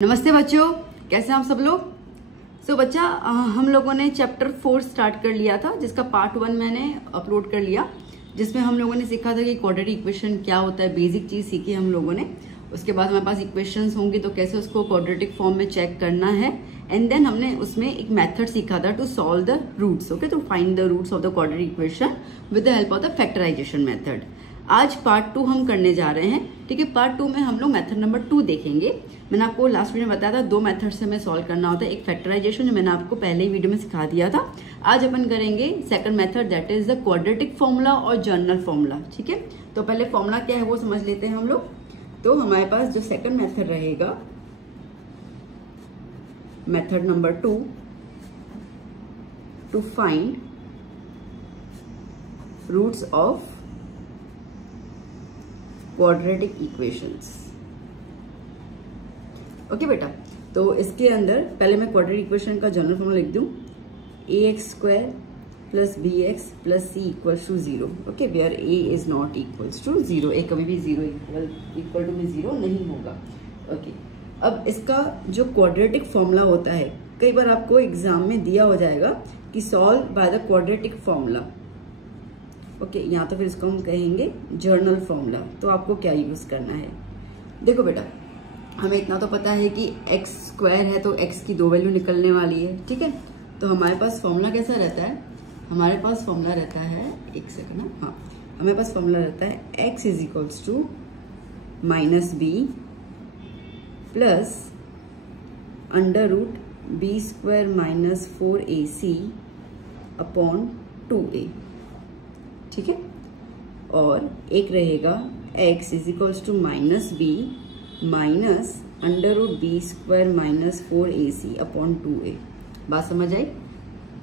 नमस्ते बच्चों, कैसे हैं आप सब लोग। बच्चा हम लोगों ने चैप्टर 4 स्टार्ट कर लिया था, जिसका पार्ट 1 मैंने अपलोड कर लिया, जिसमें हम लोगों ने सीखा था कि क्वाड्रेटिक इक्वेशन क्या होता है। बेसिक चीज सीखी हम लोगों ने। उसके बाद हमारे पास इक्वेशंस होंगी तो कैसे उसको क्वाड्रेटिक फॉर्म में चेक करना है। एंड देन हमने उसमें एक मेथड सीखा था to solve the roots. Okay, to find the roots of the quadratic equation with the help of the factorisation method. आज पार्ट 2 हम करने जा रहे हैं। ठीक है, पार्ट 2 में हम लोग मेथड नंबर 2 देखेंगे। मैंने आपको लास्ट वीडियो में बताया था 2 मेथड से हमें सॉल्व करना होता है। एक फैक्टराइजेशन जो मैंने आपको पहले ही वीडियो में सिखा दिया था। आज अपन करेंगे second method, that is the quadratic formula और जर्नल फॉर्मूला। ठीक है, तो पहले फॉर्मूला क्या है वो समझ लेते हैं हम लोग। तो हमारे पास जो सेकंड मेथड रहेगा, method number 2, to find roots of quadratic equations. Okay बेटा, तो इसके अंदर पहले मैं क्वाड्रेटिक इक्वेशन का जनरल फॉर्मूला लिख दूं, ax² plus bx plus c equals to 0। Okay, where a is not equals to 0। a कभी भी 0 इक्वल टू में 0 नहीं होगा। ओके, अब इसका जो क्वाड्रेटिक फॉर्मूला होता है, कई बार आपको एग्जाम में दिया हो जाएगा कि solve by the quadratic formula. Okay, या तो फिर इसको हम कहेंगे जर्नल फॉर्मूला। तो आपको क्या यूज करना है, देखो बेटा, हमें इतना तो पता है कि x² है तो x की 2 वैल्यू निकलने वाली है। ठीक है, तो हमारे पास फॉर्मूला कैसा रहता है, हमारे पास फॉर्मूला रहता है, एक सेकंड, हाँ, हमारे पास फॉर्मूला रहता है x is equals to -b plus √b² minus 4ac upon 2a। ठीक है, और एक रहेगा x is equals to -b minus √b² minus 4ac upon 2a। बात समझ आई।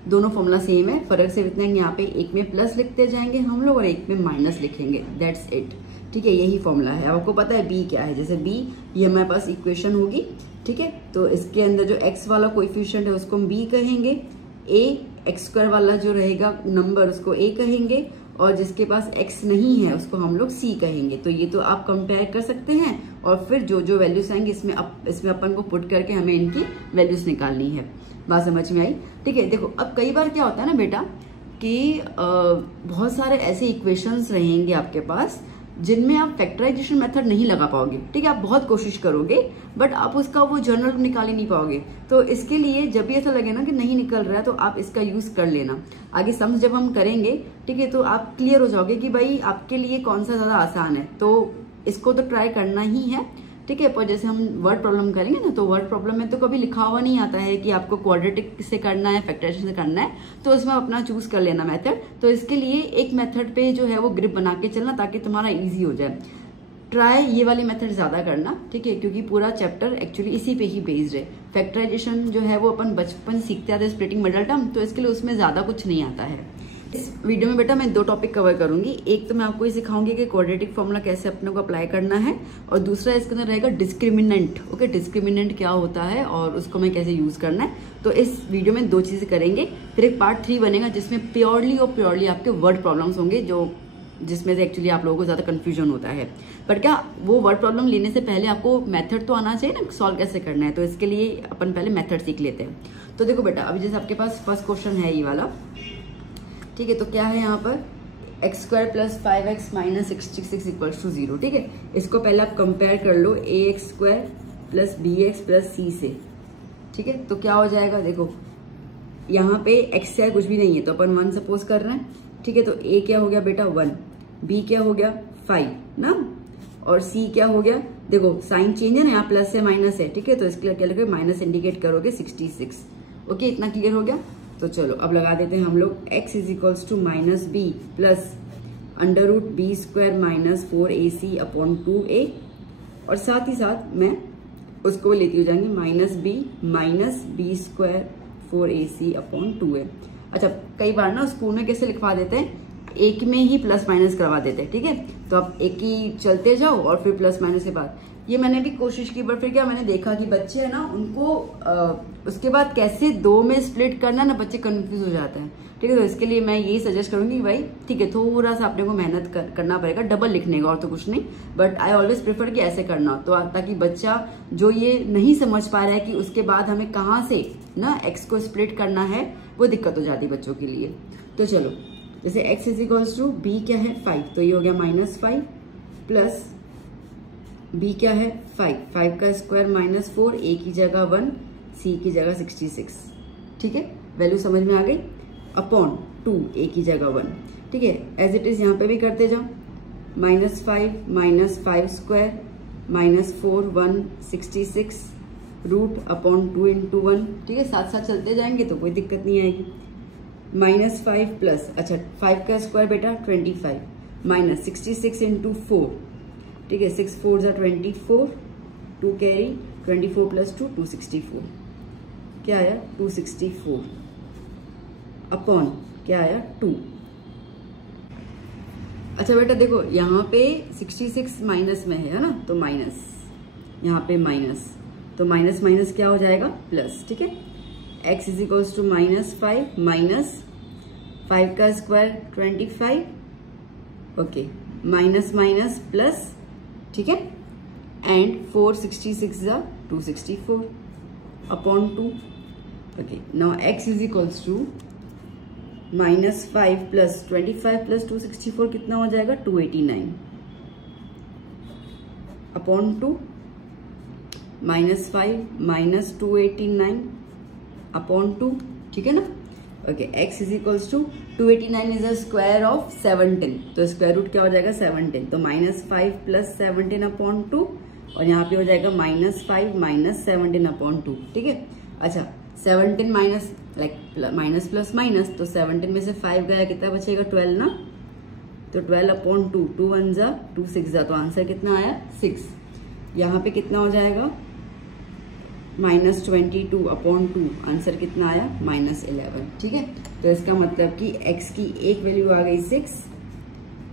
दोनों फॉर्मूला सेम है, फर्क सिर्फ इतना है, यहाँ पे एक में प्लस लिखते जाएंगे हम लोग और एक में माइनस लिखेंगे, दैट्स इट। ठीक है, यही फॉर्मूला है। आपको पता है b क्या है, जैसे b ये हमारे पास इक्वेशन होगी। ठीक है, तो इसके अंदर जो x वाला कोएफिशिएंट है उसको हम b कहेंगे, a x² वाला जो रहेगा नंबर उसको a कहेंगे, और जिसके पास x नहीं है उसको हम लोग c कहेंगे। तो ये तो आप कंपेयर कर सकते हैं और फिर जो जो वैल्यूज आएंगे इसमें अपन को पुट करके हमें इनकी वैल्यूज निकालनी है। बात समझ में आई। ठीक है, देखो अब कई बार क्या होता है ना बेटा कि बहुत सारे ऐसे इक्वेशंस रहेंगे आपके पास जिनमें आप फैक्टराइजेशन मेथड नहीं लगा पाओगे। ठीक है, आप बहुत कोशिश करोगे बट आप उसका वो जर्नल निकाल ही नहीं पाओगे। तो इसके लिए जब भी ऐसा लगे ना कि नहीं निकल रहा है तो आप इसका यूज कर लेना। आगे सम्स जब हम करेंगे, ठीक है, तो आप क्लियर हो जाओगे कि भाई आपके लिए कौन सा ज्यादा आसान है। तो इसको तो ट्राई करना ही है। ठीक है, पर जैसे हम वर्ड प्रॉब्लम करेंगे ना, तो वर्ड प्रॉब्लम में तो कभी लिखा हुआ नहीं आता है कि आपको क्वाड्रेटिक से करना है, फैक्टराइजेशन से करना है, तो उसमें अपना चूज कर लेना मेथड। तो इसके लिए एक मेथड पे जो है वो ग्रिप बना के चलना ताकि तुम्हारा इजी हो जाए। ट्राई ये वाली मेथड ज्यादा करना। ठीक है, क्योंकि पूरा चैप्टर एक्चुअली इसी पे ही बेस्ड है। फैक्टराइजेशन जो है वो अपन बचपन सीखते आते, स्प्लिटिंग मिडल टर्म, तो इसके लिए उसमें ज्यादा कुछ नहीं आता है। इस वीडियो में बेटा मैं 2 टॉपिक कवर करूंगी। एक तो मैं आपको ये सिखाऊंगी कि क्वाड्रेटिक फॉर्मूला कैसे अपने को अप्लाई करना है, और दूसरा इसके अंदर रहेगा डिस्क्रिमिनेंट। ओके, डिस्क्रिमिनेंट क्या होता है और उसको मैं कैसे यूज करना है। तो इस वीडियो में 2 चीजें करेंगे। फिर एक पार्ट 3 बनेगा जिसमें प्योरली और प्योरली आपके वर्ड प्रॉब्लम्स होंगे, जो जिसमें से एक्चुअली आप लोगों को ज्यादा कंफ्यूजन होता है। पर क्या वो वर्ड प्रॉब्लम लेने से पहले आपको मेथड तो आना चाहिए ना, सॉल्व कैसे करना है। तो इसके लिए अपन पहले मेथड सीख लेते हैं। तो देखो बेटा, अभी जैसे आपके पास फर्स्ट क्वेश्चन है ये वाला। ठीक है, तो क्या है यहाँ पर, x² plus 5x minus 66 equals to 0। ठीक है, इसको पहले आप कंपेयर कर लो ax² plus bx plus c से। ठीक है, तो क्या हो जाएगा, देखो यहाँ पे x है कुछ भी नहीं है तो अपन 1 सपोज कर रहे हैं। ठीक है, तो a क्या हो गया बेटा 1, b क्या हो गया 5 ना, और c क्या हो गया, देखो साइन चेंज है ना, यहाँ प्लस है माइनस है। ठीक है, तो इसके लिए क्या लिखोगे, माइनस इंडिकेट करोगे 66। ओके, इतना क्लियर हो गया। तो चलो अब लगा देते हैं हम लोग x is equals to -b plus √b² minus 4ac upon 2a, और साथ ही साथ मैं उसको लेती हो जाएंगे -b minus b² 4ac upon 2a। अच्छा, कई बार ना स्कूल में कैसे लिखवा देते हैं, एक में ही प्लस माइनस करवा देते हैं। ठीक है, तो आप एक ही चलते जाओ और फिर प्लस माइनस के बाद ये मैंने भी कोशिश की, बट फिर क्या मैंने देखा कि बच्चे है ना उनको उसके बाद कैसे 2 में स्प्लिट करना ना, बच्चे कंफ्यूज हो जाते हैं। ठीक है, तो इसके लिए मैं यही सजेस्ट करूंगी भाई ठीक है थोड़ा सा अपने को मेहनत करना पड़ेगा डबल लिखने का, और तो कुछ नहीं, बट आई ऑलवेज प्रेफर कि ऐसे करना, तो ताकि बच्चा जो ये नहीं समझ पा रहा है कि उसके बाद हमें कहाँ से ना x को स्प्लिट करना है, वो दिक्कत हो जाती है बच्चों के लिए। तो चलो, जैसे x is equals to b क्या है 5, तो ये हो गया -5 प्लस b क्या है 5 का स्क्वायर -4, a की जगह 1, c की जगह 66। ठीक है, वैल्यू समझ में आ गई, अपॉन 2 a की जगह 1। ठीक है, एज इट इज यहाँ पे भी करते जाओ, -5 स्क्वायर -4 1 66 रूट अपॉन 2 इंटू 1। ठीक है, साथ साथ चलते जाएंगे तो कोई दिक्कत नहीं आएगी। -5 प्लस, अच्छा 5 का स्क्वायर बेटा 25 माइनस 66 इंटू 4। ठीक है, 6 4 जा 24, 2 कैरी 24 प्लस 2 264। क्या आया 264 अपॉन क्या आया 2। अच्छा बेटा देखो यहाँ पे 66 माइनस में है ना, तो माइनस, यहाँ पे माइनस, तो माइनस माइनस क्या हो जाएगा प्लस। ठीक है, x is equals to -5 minus 5 का square 25, okay, minus minus plus. ठीक है, एंड 4 66 जा 264 upon 2। Okay, now x is equals to -5 plus 25 plus 264 कितना हो जाएगा 289 अपॉन 2, -5 माइनस 289 अपॉन 2। ठीक है ना, okay, x is equals to 289 is a square of 17, तो स्क्वायर रूट क्या हो जाएगा 17, तो -5 प्लस 17 अपॉन 2, और यहाँ पे हो जाएगा -5 माइनस 17 अपॉन 2। ठीक है, अच्छा 17 माइनस माइनस प्लस माइनस, तो 17 में से 5 गया कितना बचेगा 12 ना, तो 12 अपॉन 2, 2 1 जा 2 6 जा, तो आंसर कितना आया 6। यहाँ पे कितना हो जाएगा -22 अपॉन 2, आंसर कितना आया -11। ठीक है, तो इसका मतलब कि x की एक वैल्यू आ गई 6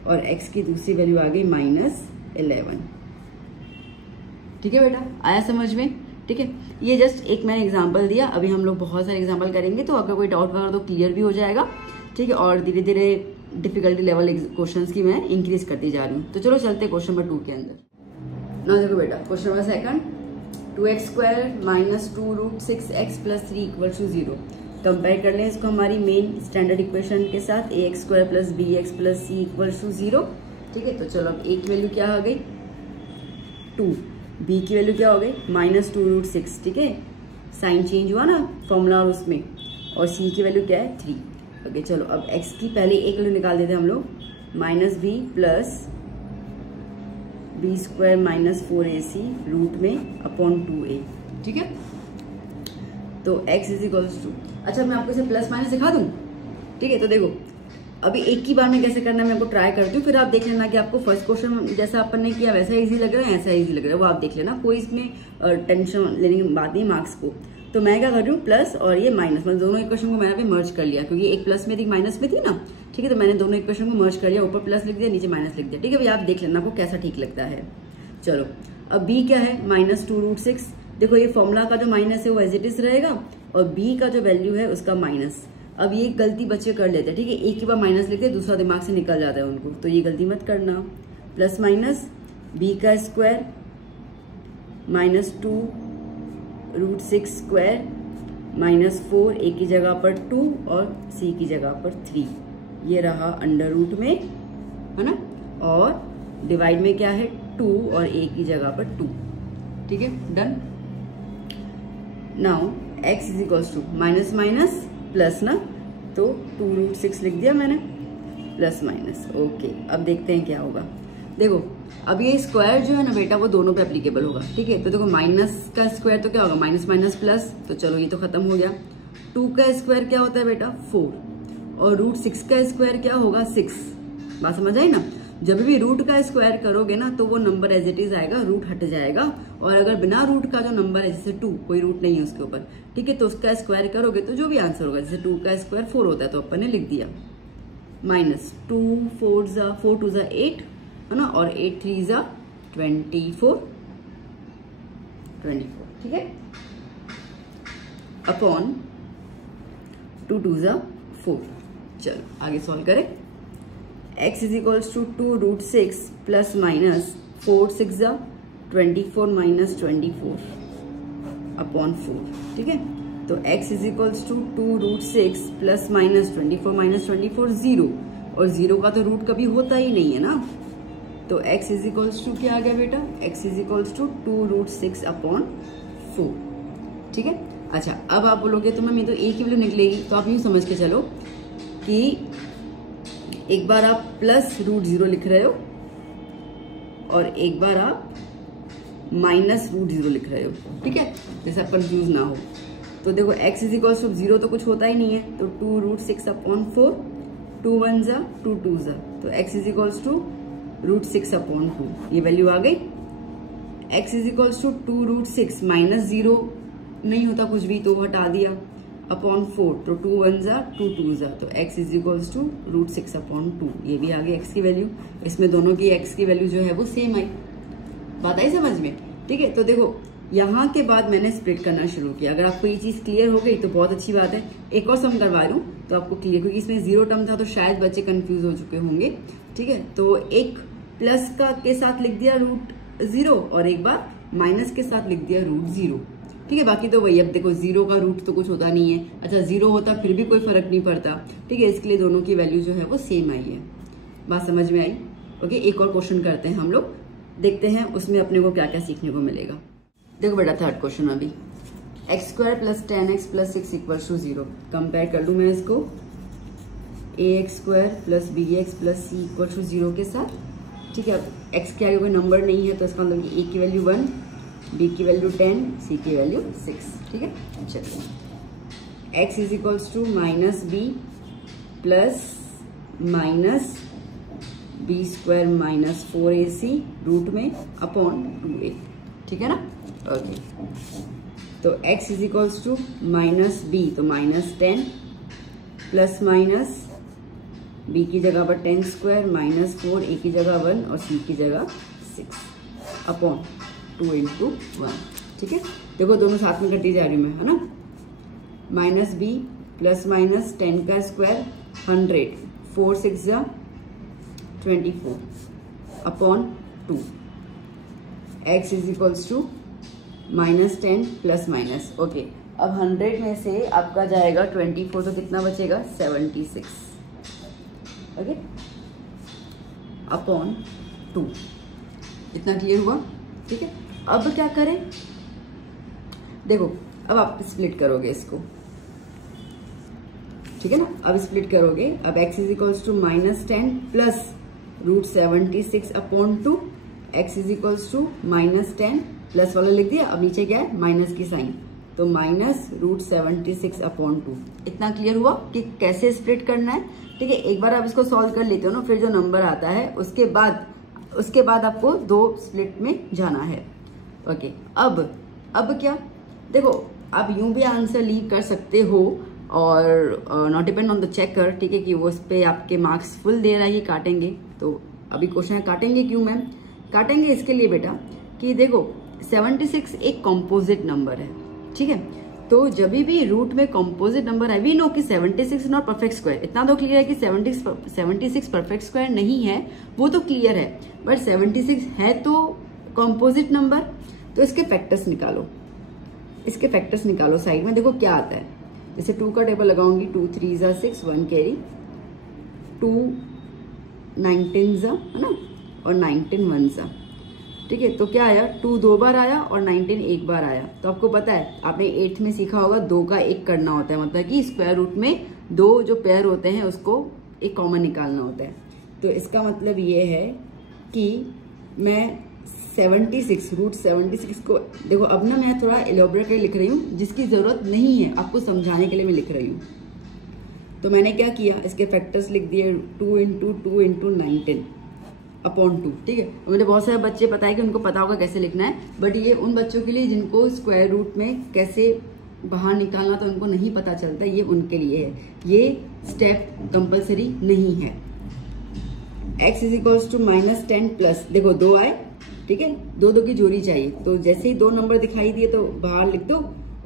और x की दूसरी वैल्यू आ गई -11। ठीक है बेटा, आया समझ में। ठीक है, ये जस्ट एक मैंने एग्जांपल दिया, अभी हम लोग बहुत सारे एग्जांपल करेंगे, तो अगर कोई डाउट वगैरह तो क्लियर भी हो जाएगा। ठीक है, और धीरे धीरे डिफिकल्टी लेवल क्वेश्चंस की मैं इंक्रीज करती जा रही हूँ। तो चलो चलते क्वेश्चन नंबर 2 के अंदर। ना देखो बेटा, question number 2, 2x square minus 2 root 6x plus 3 equal to 0। Compare कर लें इसको हमारी मेन स्टैंडर्ड इक्वेशन के साथ, ax square plus bx plus c equal to 0। ठीक है, तो चलो अब a की वैल्यू क्या आ गई 2, b की वैल्यू क्या हो गई -2 रूट 6। ठीक है, साइन चेंज हुआ ना फॉर्मूला और उसमें, और c की वैल्यू क्या है 3। ओके, चलो अब x की पहले एक वैल्यू निकाल देते हैं हम लोग, -b plus b square minus 4ac root में अपॉन 2a। ठीक है, तो x इज इक्वल्स टू, अच्छा मैं आपको इसे प्लस माइनस दिखा दूं। ठीक है, तो देखो अभी एक की बार में कैसे करना है मैं आपको ट्राई करती हूँ, फिर आप देख लेना कि आपको फर्स्ट क्वेश्चन जैसा अपन ने किया वैसा इजी लग रहा है, ऐसा इजी लग रहा है, वो आप देख लेना, कोई इसमें टेंशन लेने की बात नहीं मार्क्स को। तो मैं क्या कर रही हूँ, प्लस और ये माइनस, मतलब दोनों इक्वेशन को मैंने मर्ज कर लिया, क्योंकि एक प्लस में थी माइनस में थी ना। ठीक है, तो मैंने दोनों इक्वेशन को मर्ज कर लिया, ऊपर प्लस लिख दिया नीचे माइनस लिख दिया। ठीक है, अभी आप देख लेना आपको कैसा ठीक लगता है। चलो अब b क्या है -2 रूट 6। देखो ये फॉर्मूला का जो माइनस है वो एज इट इज रहेगा, और b का जो वैल्यू है उसका माइनस। अब ये गलती बच्चे कर लेते हैं, ठीक है, एक के बाद माइनस लिखते हैं, दूसरा दिमाग से निकल जाता है उनको, तो ये गलती मत करना। प्लस माइनस b का स्क्वायर -2 रूट 6 स्क्वायर -4, a की जगह पर 2 और c की जगह पर 3, ये रहा अंडर रूट में, है ना, और डिवाइड में क्या है 2 और a की जगह पर 2। ठीक है, done. Now x is equals to minus minus plus ना, तो 2 रूट 6 लिख दिया मैंने, प्लस माइनस। ओके, अब देखते हैं क्या होगा। देखो अब ये स्क्वायर जो है ना बेटा वो दोनों पे एप्लीकेबल होगा। ठीक है, तो देखो माइनस का स्क्वायर तो क्या होगा माइनस माइनस प्लस, तो चलो ये तो खत्म हो गया। 2 का स्क्वायर क्या होता है बेटा 4, और रूट 6 का स्क्वायर क्या होगा 6। बात समझ आई ना, जब भी रूट का स्क्वायर करोगे ना तो वो नंबर एज इट इज आएगा, रूट हट जाएगा, और अगर बिना रूट का जो नंबर है जैसे 2, कोई रूट नहीं है उसके ऊपर, ठीक है, तो उसका स्क्वायर करोगे तो जो भी आंसर होगा, जैसे 2 का स्क्वायर 4 होता है तो अपन ने लिख दिया -2 4 2 8, है ना, और 8 3 24, 24, ठीक है, अपॉन 2 2 ज़ा 4। चलो आगे सॉल्व करें। x is equals to 2√6 plus minus 4 6 ज़ा 24 माइनस 24 अपॉन 4, ठीक है। तो x is equals to 2√6 plus minus 24 minus 24 0, और 0 का तो रूट कभी होता ही नहीं है ना। तो x इज इक्वल्स टू क्या आ गया बेटा, x is equals to 2√6 upon 4, ठीक है। अच्छा अब आप बोलोगे तो मैम ये तो एक ही वैल्यू निकलेगी, तो आप यूं समझ के चलो कि एक बार आप प्लस √0 लिख रहे हो और एक बार आप माइनस √0 लिख रहे हो, ठीक है, जैसे आप कंफ्यूज ना हो। तो देखो x इज इक्वल टू 0 तो कुछ होता ही नहीं है, तो 2√6 अपॉन 4, 2 1 ज़ा 2 2 ज़ा, तो x is equal to √6 upon 2, ये वैल्यू आ गई। x is equal to 2√6 minus 0 नहीं होता कुछ भी, तो हटा दिया, अपॉन 4, तो 2 1 ज़ा 2 2 ज़ा, तो x is equal to √6 upon 2, ये भी आ गई x की वैल्यू। इसमें दोनों की x की वैल्यू जो है वो सेम आई, बात आई समझ में, ठीक है। तो देखो यहाँ के बाद मैंने स्प्लिट करना शुरू किया। अगर आपको ये चीज क्लियर हो गई तो बहुत अच्छी बात है। एक और सम करवा रही हूँ तो आपको क्लियर, क्योंकि इसमें 0 टर्म था तो शायद बच्चे कंफ्यूज हो चुके होंगे, ठीक है। तो एक प्लस का के साथ लिख दिया √0 और एक बार माइनस के साथ लिख दिया √0, ठीक है। बाकी तो वही, अब देखो 0 का रूट तो कुछ होता नहीं है, अच्छा 0 होता फिर भी कोई फर्क नहीं पड़ता, ठीक है। इसके लिए दोनों की वैल्यू जो है वो सेम आई है, बात समझ में आई। ओके, एक और क्वेश्चन करते हैं हम लोग, देखते हैं उसमें अपने को क्या क्या सीखने को मिलेगा। देखो बेटा थर्ड क्वेश्चन अभी, x² plus 10x plus 6 equals to 0। Compare कर लूँ मैं इसको ax² plus bx plus c equals to 0 के साथ, ठीक है। अब x के आगे कोई नंबर नहीं है तो इसका मतलब a की वैल्यू 1, b की वैल्यू 10, c की वैल्यू 6, ठीक है। चलिए x is equals to minus b plus minus b² minus 4ac root में अपॉन 2a, ठीक है ना। ओके, तो x is equals to minus b, तो माइनस 10 प्लस माइनस b की जगह पर 10² माइनस 4, a की जगह 1 और c की जगह 6 अपॉन 2 इंटू 1, ठीक है। देखो दोनों साथ में कटी जा रही मैं, है ना। माइनस b प्लस माइनस 10 का स्क्वायर 100, 4 6 जा 24 upon 2, x is equals to minus 10 plus minus, okay. अब 100 में से आपका जाएगा 24, तो कितना बचेगा 76, ओके, अपॉन 2। इतना क्लियर हुआ, ठीक है। अब क्या करें, देखो अब आप स्प्लिट करोगे इसको, ठीक है ना। अब स्प्लिट करोगे, अब x is equals to minus 10 plus √76 upon 2, x is equals to minus 10 plus वाला लिख दिया, अब नीचे क्या है माइनस की साइन, तो माइनस √76 अपॉन 2। इतना क्लियर हुआ कि कैसे स्प्लिट करना है, ठीक है। एक बार आप इसको सॉल्व कर लेते हो ना, फिर जो नंबर आता है उसके बाद आपको 2 स्प्लिट में जाना है, ओके। अब क्या, देखो आप यूं भी आंसर लीव कर सकते हो और not depend on the checker, ठीक है, कि वो इस पे आपके मार्क्स फुल दे रहा है कि काटेंगे। तो अभी क्वेश्चन है काटेंगे क्यों मैम, काटेंगे इसके लिए बेटा कि देखो 76 एक कॉम्पोजिट नंबर है, ठीक है। तो जब भी रूट में कॉम्पोजिट नंबर है, वी नो कि 76 नॉट परफेक्ट स्क्वायर, इतना तो क्लियर है कि 76 परफेक्ट स्क्वायर नहीं है, वो तो क्लियर है, बट 76 है तो कॉम्पोजिट नंबर। तो इसके फैक्टर्स निकालो, इसके फैक्टर्स निकालो साइड में, देखो क्या आता है। जैसे 2 का टेबल लगाऊंगी, 2 3 ज़ा 6, 1 कैरी, 2 19 ज़ा, है ना, और 19 1 ज़ा, ठीक है। तो क्या आया, 2 2 बार आया और 19 एक बार आया। तो आपको पता है, आपने 8th में सीखा होगा 2 का 1 करना होता है, मतलब कि स्क्वायर रूट में 2 जो पेयर होते हैं उसको एक कॉमन निकालना होता है। तो इसका मतलब ये है कि मैं 76 √76 को, देखो अब ना मैं थोड़ा एलोबरेट कर लिख रही हूँ, जिसकी जरूरत नहीं है, आपको समझाने के लिए मैं लिख रही हूँ। तो मैंने क्या किया, इसके फैक्टर्स लिख दिए 2 इंटू 2 इंटू 19 अपॉन 2, ठीक है। और मुझे बहुत सारे बच्चे पता है कि उनको पता होगा कैसे लिखना है, बट ये उन बच्चों के लिए जिनको स्क्वायर रूट में कैसे बाहर निकालना तो उनको नहीं पता चलता, ये उनके लिए है, ये स्टेप कंपलसरी नहीं है। x is equals to minus 10 plus, देखो 2 आए ठीक है, 2 2 की जोड़ी चाहिए। तो जैसे ही 2 नंबर दिखाई दिए तो बाहर लिख दो,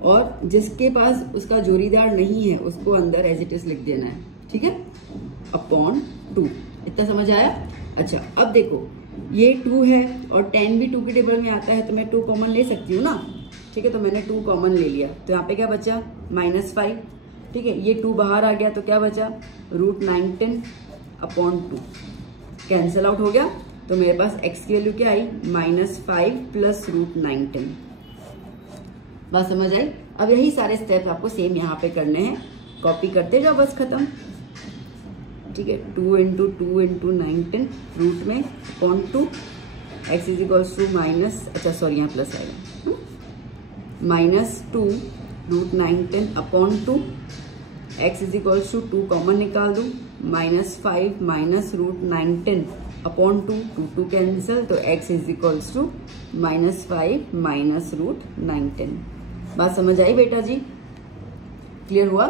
और जिसके पास उसका जोड़ीदार नहीं है उसको अंदर एज इट इज लिख देना है, ठीक है, अपॉन 2। इतना समझ आया? अच्छा, अब देखो ये 2 है और 10 भी 2 के टेबल में आता है, तो मैं 2 कॉमन ले सकती हूँ ना, ठीक है। तो मैंने 2 कॉमन ले लिया, तो यहाँ पे क्या बचा -5, ठीक है। ये 2 बाहर आ गया तो क्या बचा √910 अपॉन 2, कैंसिल आउट हो गया। तो मेरे पास x की वैल्यू क्या आई -5 प्लस √910। बात समझ आई? अब यही सारे स्टेप आपको सेम यहाँ पे करने हैं, कॉपी करते जाओ, बस खत्म, ठीक है। 2 × 2 × 910 रूट में upon 2, x is equals to minus, अच्छा सॉरी यहाँ प्लस आएगा, -2 √910 upon 2, x is equals to 2 common निकाल दूँ, -5 माइनस √910 अपॉन 2, 2 कैंसिल, तो x is equals to -5 minus √910। बात समझ आई बेटा जी? क्लियर हुआ?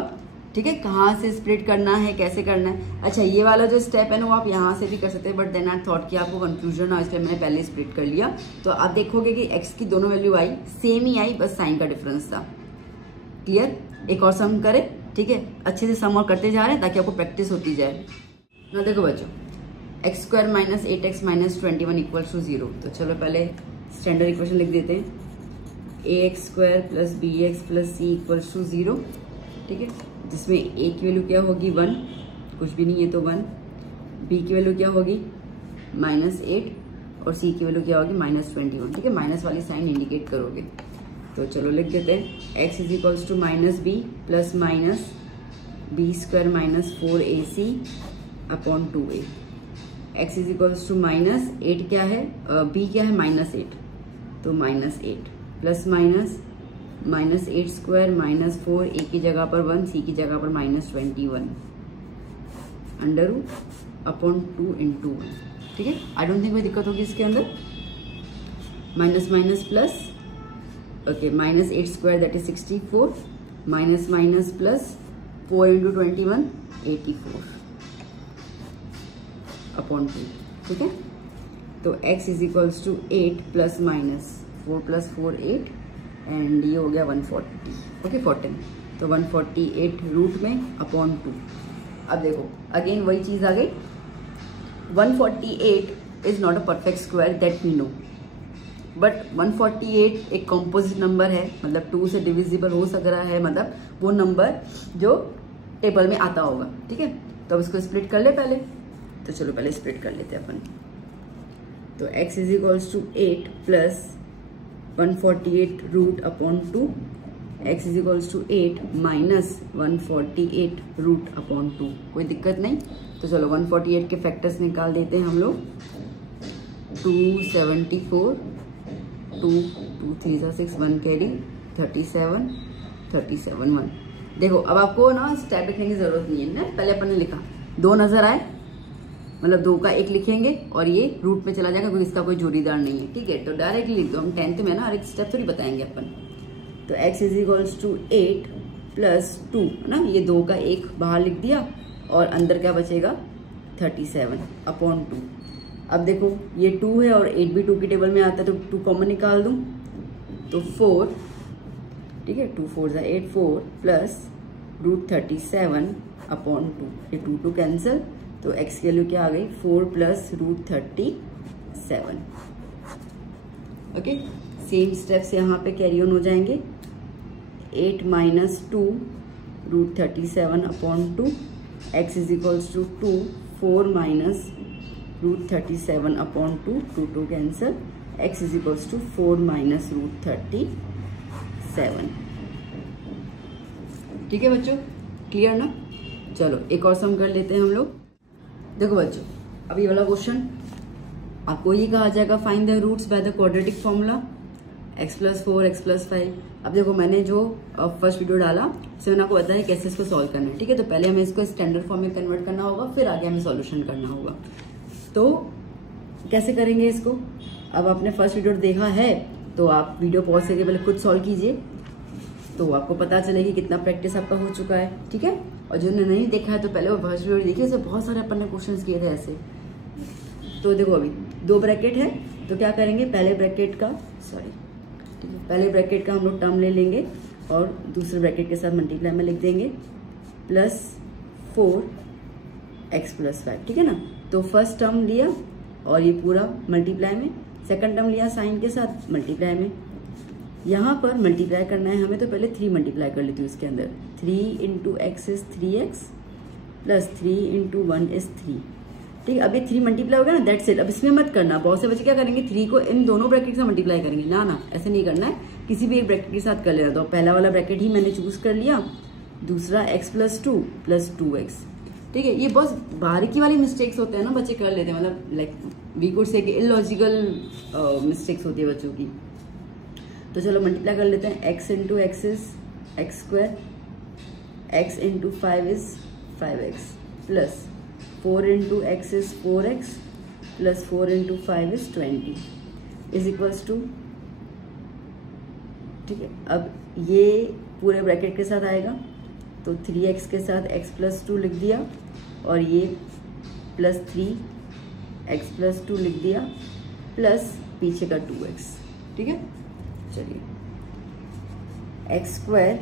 ठीक है, कहाँ से स्प्लिट करना है, कैसे करना है। अच्छा, ये वाला जो स्टेप है ना वो आप यहाँ से भी कर सकते हैं, बट देन आई थॉट कि आपको कंफ्यूजन ना, इसलिए मैंने पहले स्प्लिट कर लिया। तो आप देखोगे कि x की दोनों वैल्यू आई, सेम ही आई, बस साइन का डिफरेंस था। क्लियर? एक और सम करें, ठीक है, अच्छे से सम और करते जा रहे हैं ताकि आपको प्रैक्टिस होती जाए ना। देखो बच्चों, x² - 8x - 21 = 0। तो चलो पहले स्टैंडर्ड इक्वेशन लिख देते हैं, ax² + bx + c = 0, ठीक है, जिसमें a की वैल्यू क्या होगी 1, कुछ भी नहीं है तो 1, b की वैल्यू क्या होगी -8 और c की वैल्यू क्या होगी -21, ठीक है, माइनस वाली साइन इंडिकेट करोगे। तो चलो लिख देते हैं, x is equals to -b plus minus b² - 4ac upon 2a, x is equals to -8 क्या है, b क्या है -8, तो -8 प्लस माइनस -8² - 4, a की जगह पर 1, c की जगह पर -21 अंडर रूट अपॉन 2 × 1, ठीक है। आई डोंट थिंक कोई दिक्कत होगी इसके अंदर। Minus minus plus, okay, -8² that is 64, minus minus plus 4 × 21 84 upon 2, ठीक है। तो x is equals to 8 plus minus 4 + 4 8 and ये हो गया 140, ओके 14, तो 148 रूट में अपॉन 2। अब देखो अगेन वही चीज आ गई, 148 is not a perfect square that we know, but 148 एक कॉम्पोजिट नंबर है, मतलब 2 से डिविजिबल हो सक रहा है, मतलब वो नंबर जो टेबल में आता होगा, ठीक है। तो अब इसको स्प्लिट कर ले पहले, तो चलो पहले स्प्लिट कर लेते हैं अपन। तो x is equals to 8 plus 148 root upon 2, x is equals to 8 minus 148 root upon 2, कोई दिक्कत नहीं। तो चलो 148 के फैक्टर्स निकाल देते हैं हम लोग, 274, 2 3 6 1 कैरी 37 37 1। देखो अब आपको ना स्टेप लिखने की जरूरत नहीं है ना, पहले अपन ने लिखा 2 नजर आए, मतलब 2 का 1 लिखेंगे और ये रूट में चला जाएगा क्योंकि इसका कोई जोड़ीदार नहीं है, ठीक है। तो डायरेक्टली लिख दो, हम 10th में ना हर एक स्टेप थोड़ी बताएंगे अपन। तो x is equals to 8 plus 2, है ना, ये 2 का 1 बाहर लिख दिया और अंदर क्या बचेगा 37 अपॉन 2। अब देखो ये 2 है और 8 भी 2 की टेबल में आता है, तो 2 कॉमन निकाल दूं तो 4, ठीक है, 2 4 8 4 प्लस √37 अपॉन 2, ये 2 2 कैंसिल, तो x की वैल्यू क्या आ गई 4 प्लस √37, ओके। सेम स्टेप्स यहाँ पे कैरी ऑन हो जाएंगे, 8 minus 2 √37 upon 2, x is equals to 2, 4 minus √37 upon 2, 2 2 cancel, x is equals to 4 minus √37, ठीक है बच्चों, क्लियर ना। चलो एक और सम कर लेते हैं हम लोग। देखो बच्चों, अब ये वाला क्वेश्चन आपको ये कहा जाएगा, find the roots by the quadratic formula x + 4 x + 5। अब देखो मैंने जो फर्स्ट वीडियो डाला उसमें मैंने आपको बताया कैसे इसको सॉल्व करना है, ठीक है। तो पहले हमें इसको स्टैंडर्ड फॉर्म में कन्वर्ट करना होगा, फिर आगे हमें सॉल्यूशन करना होगा। तो कैसे करेंगे इसको, अब आपने फर्स्ट वीडियो देखा है तो आप वीडियो पॉज करके पहले खुद सॉल्व कीजिए, तो आपको पता चलेगी कितना प्रैक्टिस आपका हो चुका है, ठीक है। और जिन्होंने नहीं देखा है तो पहले वो फर्स्ट वीडियो देखिए, उसमें बहुत सारे अपन ने क्वेश्चंस किए थे ऐसे। तो देखो अभी 2 ब्रैकेट है तो क्या करेंगे, पहले ब्रैकेट का ठीक है, पहले ब्रैकेट का हम लोग टर्म ले लेंगे और दूसरे ब्रैकेट के साथ मल्टीप्लाई में लिख देंगे प्लस 4x + 5, ठीक है ना। तो फर्स्ट टर्म लिया और ये पूरा मल्टीप्लाई में, सेकंड टर्म लिया साइन के साथ मल्टीप्लाई में। यहाँ पर मल्टीप्लाई करना है हमें, तो पहले 3 मल्टीप्लाई कर लेती हूँ इसके अंदर। 3 × x = 3x + 3 × 1 = 3, ठीक है। अब ये 3 मल्टीप्लाई हो गया ना, दैट्स इट। अब इसमें मत करना, बहुत से बच्चे क्या करेंगे 3 को इन दोनों ब्रैकेट से मल्टीप्लाई करेंगे, ना ऐसे नहीं करना है, किसी भी एक ब्रैकेट के साथ कर लेना। तो पहला वाला ब्रैकेट ही मैंने चूज कर लिया, दूसरा x + 2 + 2x, ठीक है। ये बहुत बारीकी वाली मिस्टेक्स होते हैं ना, बच्चे कर लेते हैं, मतलब लाइक वी कुड से कि इलॉजिकल मिस्टेक्स होती है बच्चों की। तो चलो मल्टीप्लाई कर लेते हैं। x × x = x², x × 5 = 5x, plus 4 × x = 4x, plus 4 × 5 = 20 is equals to, ठीक है। अब ये पूरे ब्रैकेट के साथ आएगा, तो 3x के साथ x + 2 लिख दिया और ये प्लस 3x + 2 लिख दिया प्लस पीछे का 2x, ठीक है। चलिए x²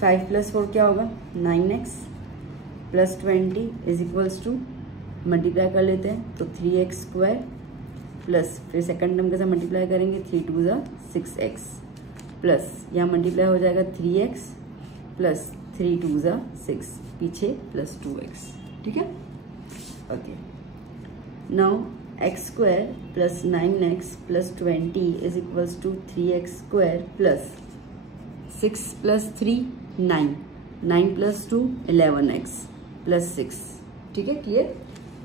5 + 4 क्या होगा 9x plus 20 is equals to, multiply कर लेते हैं तो 3x² प्लस फिर सेकंड टर्म के साथ मल्टीप्लाई करेंगे 3 × 2 = 6x, प्लस यहाँ मल्टीप्लाई हो जाएगा 3x प्लस 3 × 2 = 6, पीछे प्लस 2x, ठीक है। Okay, now x² plus 9x plus 20 is equals to 3x² plus 6 + 3 9, 9 + 2 11x plus 6, ठीक है, क्लियर।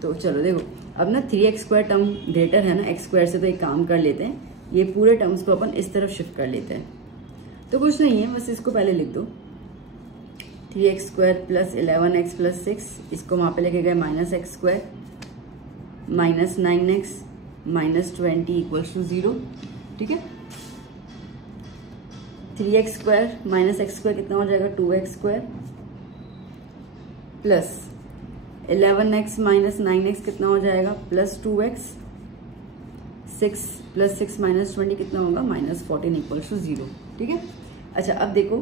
तो चलो देखो अब ना 3x² टर्म ग्रेटर है ना x² से, तो एक काम कर लेते हैं, ये पूरे टर्म्स को अपन इस तरफ शिफ्ट कर लेते हैं। तो कुछ नहीं है, बस इसको पहले लिख दो, 3x² प्लस 11x प्लस 6, इसको वहां पे लेके गए -x² माइनस 9x माइनस 20 = 0, ठीक है। 3x² माइनस x² कितना हो जाएगा 2x² plus 11x minus 9x कितना हो जाएगा प्लस 2x, 6 + 6 माइनस 20 कितना होगा -14 = 0, ठीक है। अच्छा अब देखो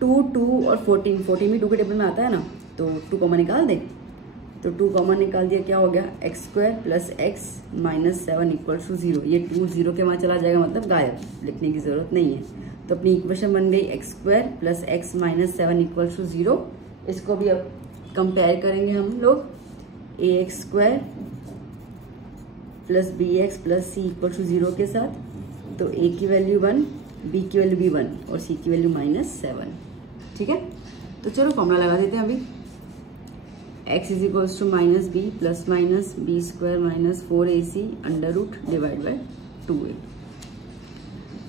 2 2 और 14 भी 2 के टेबल में आता है ना, तो 2 कॉमन निकाल दे, तो 2 कॉमन निकाल दिया, क्या हो गया x² प्लस x माइनस 7 = 0। ये 2 0 के वहाँ चला जाएगा, मतलब गायब, लिखने की जरूरत नहीं है। तो अपनी इक्वेशन बन गई x² प्लस x माइनस 7 = 0। इसको भी अब कंपेयर करेंगे हम लोग, ax² plus bx plus c = 0 के साथ, तो a की वैल्यू 1, b की वैल्यू भी 1 और c की वैल्यू -7, ठीक है। तो चलो फॉर्मूला लगा देते हैं अभी, x = -b plus minus b² - 4ac √/2a,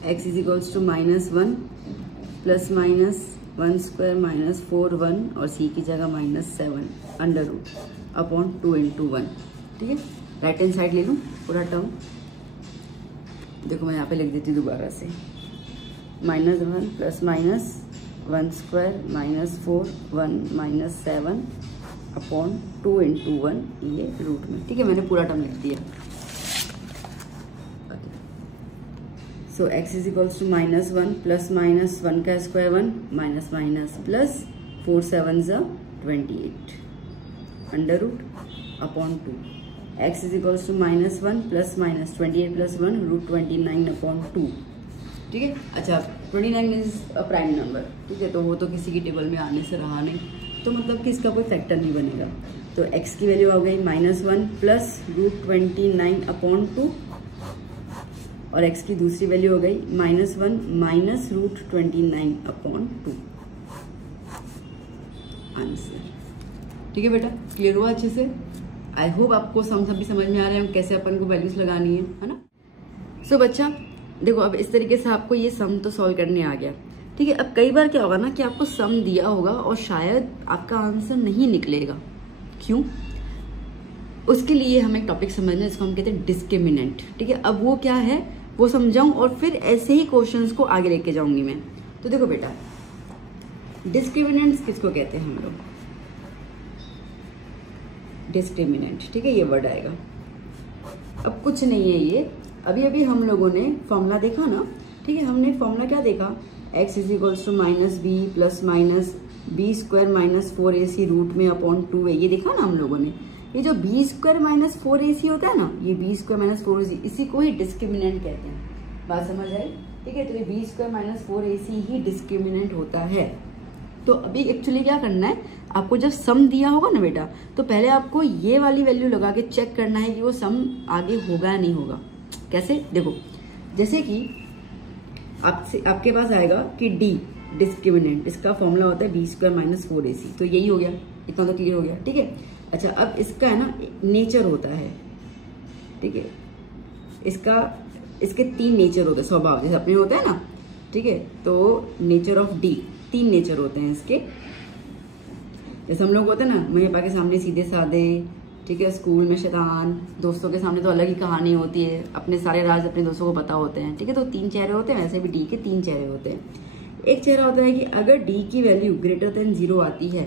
x = -1 plus minus 1² - 4 1 और c की जगह -7 √/2 × 1, ठीक है। राइट हैंड साइड ले लूँ पूरा टर्म, देखो मैं यहाँ पे लिख देती हूँ दोबारा से, -1 प्लस माइनस 1² - 4 1 - 7 /2 × 1, ये रूट में, ठीक है। मैंने पूरा टर्म लिख दिया। सो x = -1 प्लस माइनस 1 का square 1 minus minus plus 4 7 = 28 √/2, x = -1 plus minus 28 plus 1 √29/2, ठीक है। अच्छा 29 इज अ प्राइम नंबर, ठीक है, तो वो तो किसी की टेबल में आने से रहा नहीं, तो मतलब कि इसका कोई फैक्टर नहीं बनेगा। तो x की वैल्यू आ गई -1 प्लस √29/2 और x की दूसरी वैल्यू हो गई -1 माइनस √29/2, आंसर, ठीक है बेटा। क्लियर हुआ अच्छे से? आई होप आपको सभी समझ में आ रहे हैं कैसे अपन को वैल्यूज लगानी है ना। सो बच्चा देखो, अब इस तरीके से आपको ये सम तो सॉल्व करने आ गया, ठीक है। अब कई बार क्या होगा ना कि आपको सम दिया होगा और शायद आपका आंसर नहीं निकलेगा, क्यों? उसके लिए हमें एक टॉपिक समझना है, इसको हम कहते हैं डिस्क्रिमिनेंट, ठीक है। अब वो क्या है वो समझाऊं और फिर ऐसे ही क्वेश्चंस को आगे लेके जाऊंगी मैं। तो देखो बेटा, डिस्क्रिमिनेंट्स किसको कहते हैं हम लोग? डिस्क्रिमिनेंट, ठीक है, ये वर्ड आएगा। अब कुछ नहीं है ये, अभी अभी हम लोगों ने फॉर्मूला देखा ना, ठीक है, हमने फॉर्मूला क्या देखा, x is equals to minus B plus minus B square minus 4ac root में अपॉन 2a, ये देखा ना हम लोगों ने। ये जो बी स्क्वायर माइनस 4ac होता है ना, ये बी स्क्वायर माइनस 4ac, इसी को ही डिस्क्रिमिनेंट कहते हैं। बात समझ आई, ठीक है। तो ये बी स्क्वायर माइनस 4ac ही डिस्क्रिमिनेंट होता है। तो अभी एक्चुअली क्या करना है, आपको जब सम दिया होगा ना बेटा, तो पहले आपको ये वाली वैल्यू लगा के चेक करना है कि वो सम आगे होगा या नहीं होगा। कैसे, देखो, जैसे कि आपके पास आएगा कि डी डिस्क्रिमिनेंट, इसका फॉर्मूला होता है बी स्क्वायर माइनस 4ac, तो यही हो गया, इतना तो क्लियर हो गया, ठीक है। अच्छा, अब इसका है ना नेचर होता है, ठीक है, इसके 3 नेचर होते हैं, स्वभाव जैसे अपने होता है ना, ठीक है। तो नेचर ऑफ डी, 3 नेचर होते हैं इसके। जैसे हम लोग होते हैं ना, मम्मी पापा के सामने सीधे साधे, ठीक है, स्कूल में शैतान, दोस्तों के सामने तो अलग ही कहानी होती है, अपने सारे राज अपने दोस्तों को पता होते हैं, ठीक है। तो 3 चेहरे होते हैं, वैसे भी डी के 3 चेहरे होते हैं। एक चेहरा होता है कि अगर डी की वैल्यू ग्रेटर देन 0 आती है,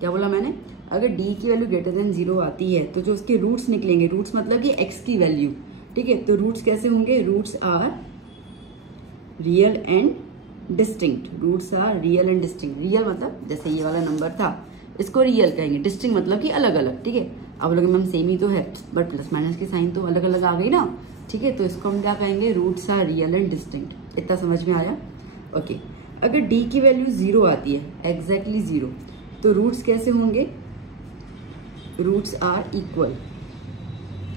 क्या बोला मैंने, अगर डी की वैल्यू ग्रेटर देन 0 आती है तो जो उसके रूट्स निकलेंगे, रूट्स मतलब कि एक्स की वैल्यू, ठीक है। तो रूट्स कैसे होंगे, roots are real and distinct, roots are real and distinct. Real मतलब जैसे ये वाला नंबर था, इसको रियल कहेंगे, डिस्टिंक्ट मतलब कि अलग अलग, ठीक है। अब लोग मैम सेम ही तो है, बट प्लस माइनस की साइन तो अलग अलग आ गई ना, ठीक है। तो इसको हम क्या कहेंगे, roots are real and distinct. इतना समझ में आया, ओके। अगर डी की वैल्यू 0 आती है, एग्जैक्टली 0, तो रूट्स कैसे होंगे, रूट्स आर इक्वल।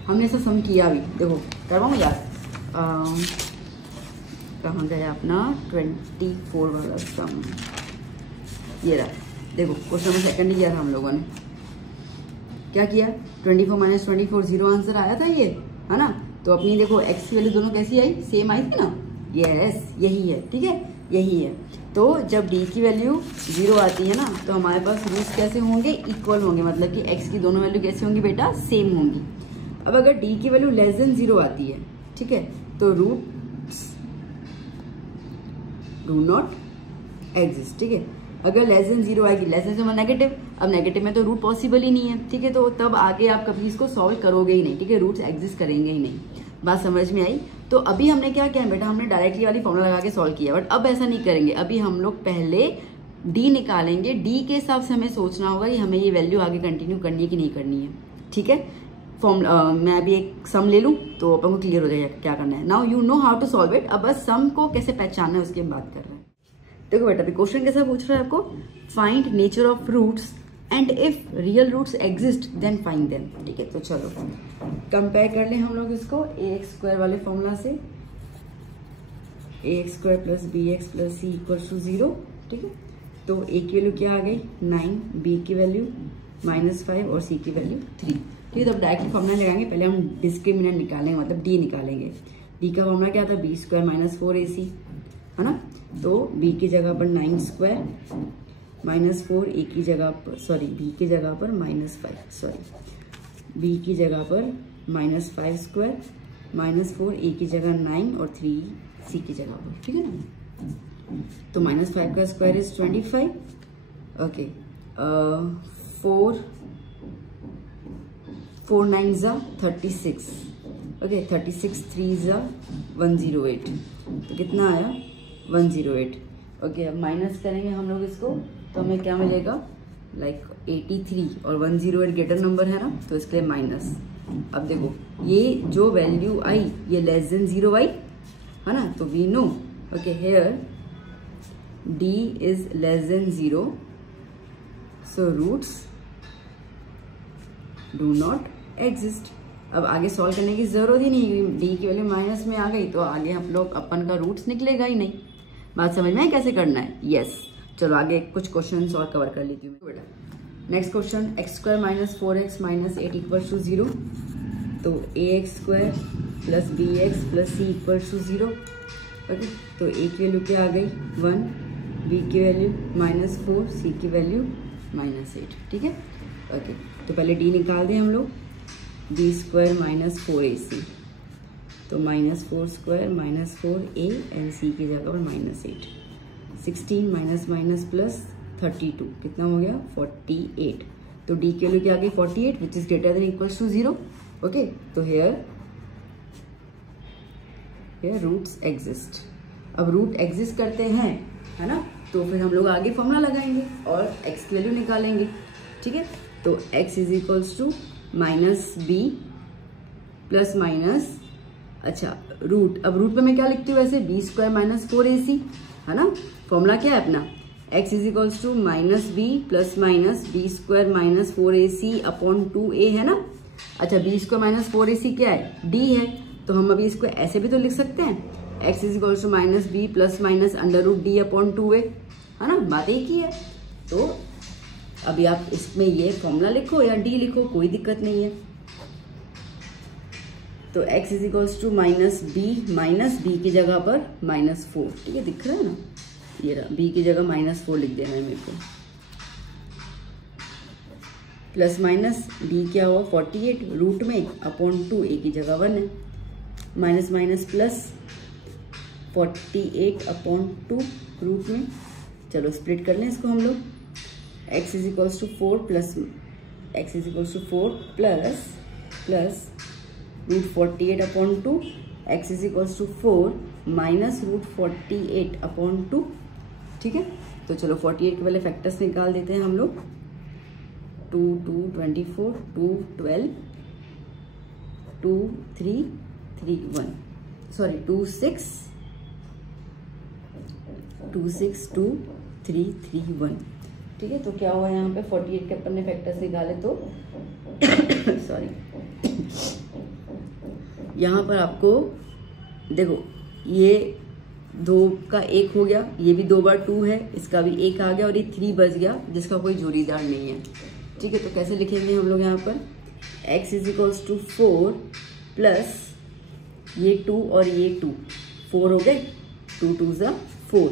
हमने ऐसा सम किया अभी, देखो करवाऊँ यार, कहाँ गया अपना 24 वाला सम, ये रहा, देखो क्वेश्चन नंबर 2 ही किया था हम लोगों ने। क्या किया, 24 माइनस 24 0 आंसर आया था ये, है ना। तो अपनी देखो एक्स की वैल्यू दोनों कैसी आई, सेम आई थी ना, यस यही है, ठीक है, यही है। तो जब डी की वैल्यू 0 आती है ना, तो हमारे पास रूट्स कैसे होंगे, इक्वल होंगे, मतलब कि एक्स की दोनों वैल्यू कैसे होंगी बेटा, सेम होंगी। अब अगर डी की वैल्यू लेस देन 0 आती है, ठीक है, तो रूट्स डू नॉट एग्जिस्ट, ठीक है। अगर लेस देन 0 आएगी, लेस देन नेगेटिव, अब नेगेटिव में तो रूट पॉसिबल ही नहीं है, ठीक है। तो तब आगे आप कभी इसको सॉल्व करोगे ही नहीं, ठीक है, रूट्स एग्जिस्ट करेंगे ही नहीं। बात समझ में आई। तो अभी हमने क्या किया बेटा, हमने डायरेक्टली वाली फॉर्मूला लगा के सॉल्व किया, बट अब ऐसा नहीं करेंगे। अभी हम लोग पहले डी निकालेंगे, डी के हिसाब से हमें सोचना होगा कि हमें ये वैल्यू आगे कंटिन्यू करनी है कि नहीं करनी है, ठीक है। मैं अभी एक सम ले लूं तो अपन को क्लियर हो जाएगा क्या करना है। Now you know how to solve it. अब बस सम को कैसे पहचानना है उसकी हम बात कर रहे हैं। देखो बेटा, क्वेश्चन कैसा पूछ रहा है आपको, find nature of roots and if real roots exist then find them, ठीक है। तो चलो कंपेयर कर लें हम लोग इसको ax स्क्वायर वाले फॉर्मूला से, ax square plus B X plus C equal to 0, ठीक है। तो a की वैल्यू क्या आ गई 9, b की वैल्यू -5 और c की वैल्यू 3, ठीक है। तो अब डायरेक्टली फॉर्मूला लगाएंगे, पहले हम डिस्क्रिमिनेंट निकालेंगे, मतलब d निकालेंगे। d का फॉर्मूला क्या था, b स्क्वायर माइनस 4ac, है ना। तो b की जगह पर 9 स्क्वायर -4, a की जगह पर सॉरी b की जगह पर -5, सॉरी b की जगह पर -5 स्क्वायर -4, a की जगह 9 और 3 c की जगह पर, ठीक है ना। तो -5 का स्क्वायर इज 25, ओके। 4 9 जा 36, ओके। 36 3 जा 108, तो कितना आया 108, ओके। अब माइनस करेंगे हम लोग इसको, तो हमें क्या मिलेगा, लाइक 83 और 108 ग्रेटर नंबर है ना, तो इसके लिए माइनस। अब देखो ये जो वैल्यू आई ये लेस देन 0 आई, है ना। तो we know, okay, here d is less than 0, so roots do not exist. अब आगे सॉल्व करने की जरूरत ही नहीं, d की वैल्यू माइनस में आ गई, तो आगे हम लोग अपन का रूट्स निकलेगा ही नहीं। बात समझ में कैसे करना है, यस। चलो आगे कुछ क्वेश्चन और कवर कर लेती हूँ बेटा। Next question, X square minus 4x minus 8 equal to 0, तो ax square plus bx plus c equal to 0, okay. तो a की वैल्यू क्या आ गई 1, b की वैल्यू -4, c की वैल्यू -8, ठीक है, ओके। तो पहले d निकाल दें हम लोग, b स्क्वायर माइनस 4ac, तो -4 स्क्वायर -4a एंड c की जगह पर -8, 16 माइनस माइनस प्लस 32, कितना हो गया 48। तो d की वैल्यू क्या आ गई 48 which is greater than equals to 0, okay, तो हेयर रूट्स एग्जिस्ट। अब रूट एग्जिस्ट करते हैं, है ना, तो फिर हम लोग आगे फॉर्मूला लगाएंगे और x की वैल्यू निकालेंगे। ठीक है, तो x is equals to minus B plus minus, अच्छा रूट, अब रूट में मैं क्या लिखती हूँ वैसे, बी स्क्वायर माइनस 4ac, है ना। फॉर्मूला क्या है अपना, x is equals to minus B plus minus B square minus 4ac upon 2a, है ना। अच्छा, बी स्क्वायर माइनस 4ac क्या है, d है, तो हम अभी इसको ऐसे भी तो लिख सकते हैं, x is equals to minus B plus minus under root D upon 2a, है ना, बात एक ही है। तो अभी आप इसमें ये फॉर्मूला लिखो या d लिखो, कोई दिक्कत नहीं है। तो x is equals to minus B की जगह पर -4, ठीक है, दिख रहा है ना, ये रहा, b की जगह -4 लिख देना है मेरे को, प्लस माइनस d क्या हुआ 48 रूट में अपॉन 2a की जगह 1 है, minus minus plus 48 upon 2 root में, चलो स्प्लिट कर लें इसको हम लोग, x is equals to 4 plus root 48 upon 2, x is equals to 4 minus root 48 upon 2, ठीक है। तो चलो 48 के वाले फैक्टर्स निकाल देते हैं हम लोग, 2 2 24, 2 12, 2 3 3 1, सॉरी 2 6 2 6 2 3 3 1, ठीक है। तो क्या हुआ यहाँ पे 48 के अपन ने फैक्टर्स निकाले तो सॉरी, यहाँ पर आपको देखो ये 2 का 1 हो गया, ये भी 2 बार 2 है, इसका भी 1 आ गया और ये 3 बच गया जिसका कोई जोड़ीदार नहीं है, ठीक है। तो कैसे लिखेंगे हम लोग यहाँ पर, x is equals to 4 plus ये 2 और ये 2, 4 हो गए, 2 2 ज़ा 4,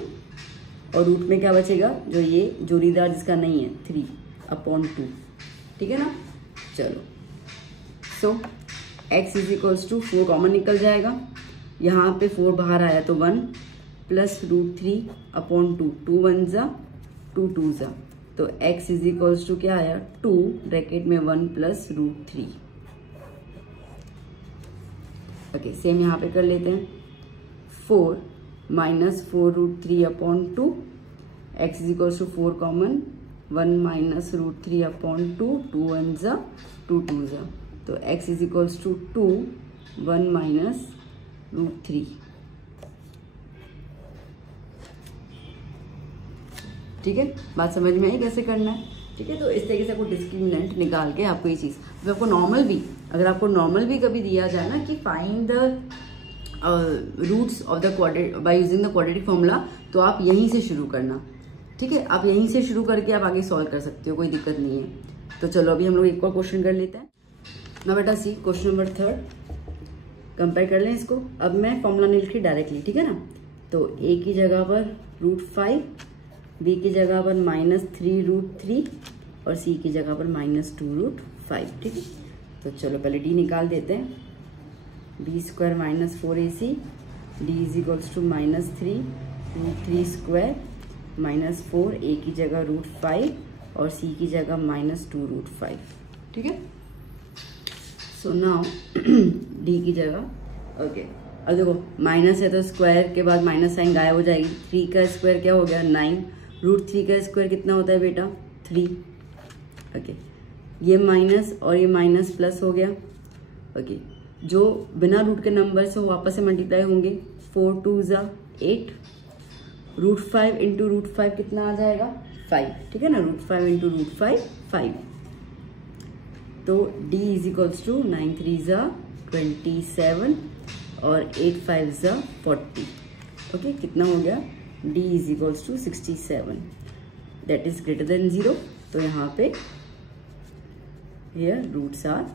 और रूट में क्या बचेगा, जो ये जोड़ीदार जिसका नहीं है 3 अपॉन 2, ठीक है ना। चलो, so x is equals to 4 common निकल जाएगा, यहाँ पे 4 बाहर आया तो 1 प्लस रूट 3 अपॉन 2, 2 1 ज़ा 2 2 ज़ा, तो x इज इक्वल्स टू क्या आया 2 ब्रैकेट में 1 प्लस रूट 3। ओके, सेम यहाँ पे कर लेते हैं, 4 minus 4 root 3 upon 2, x is equals to 4 common, 1 minus root 3 upon 2, 2 1 ज़ा 2 2 ज़ा, तो x is equals to 2 1 minus root 3, ठीक है। बात समझ में आई कैसे करना है, ठीक है। तो इस तरीके से आपको डिस्क्रिमिनेंट निकाल के आपको ये चीज़, तो आपको नॉर्मल भी, अगर आपको नॉर्मल भी कभी दिया जाए ना कि find the roots of the quadratic by using the quadratic formula, तो आप यहीं से शुरू करना, ठीक है। आप यहीं से शुरू करके आप आगे सॉल्व कर सकते हो, कोई दिक्कत नहीं है। तो चलो अभी हम लोग एक और क्वेश्चन कर लेते हैं ना बेटा, सी क्वेश्चन नंबर 3, कंपेयर कर लें इसको। अब मैं फॉर्मूला नहीं लिखी डायरेक्टली, ठीक है ना। तो a की जगह पर √5, b की जगह पर -3 रूट 3 और c की जगह पर -2 रूट 5, ठीक है। तो चलो पहले d निकाल देते हैं, b square minus 4ac, d is equals to -3 root 3 square -4, a की जगह √5 और c की जगह -2 रूट 5, ठीक है। सो नाउ d की जगह ओके, अब देखो माइनस है तो स्क्वायर के बाद माइनस साइन गायब हो जाएगी, 3 का स्क्वायर क्या हो गया 9, रूट 3 का स्क्वायर कितना होता है बेटा 3, ओके। ये माइनस और ये माइनस प्लस हो गया, ओके। जो बिना रूट के नंबर से वो वापस से मल्टीप्लाई होंगे, 4 2 ज़ा 8, √5 इंटू √5 कितना आ जाएगा 5, ठीक है ना, √5 इंटू √5 5। तो d इज इक्वल्स टू 9 3 ज़ा 27 और 8 5 ज़ा 40, ओके। कितना हो गया, d is equals to 67, that is greater than 0। तो यहाँ पे हियर रूट्स आर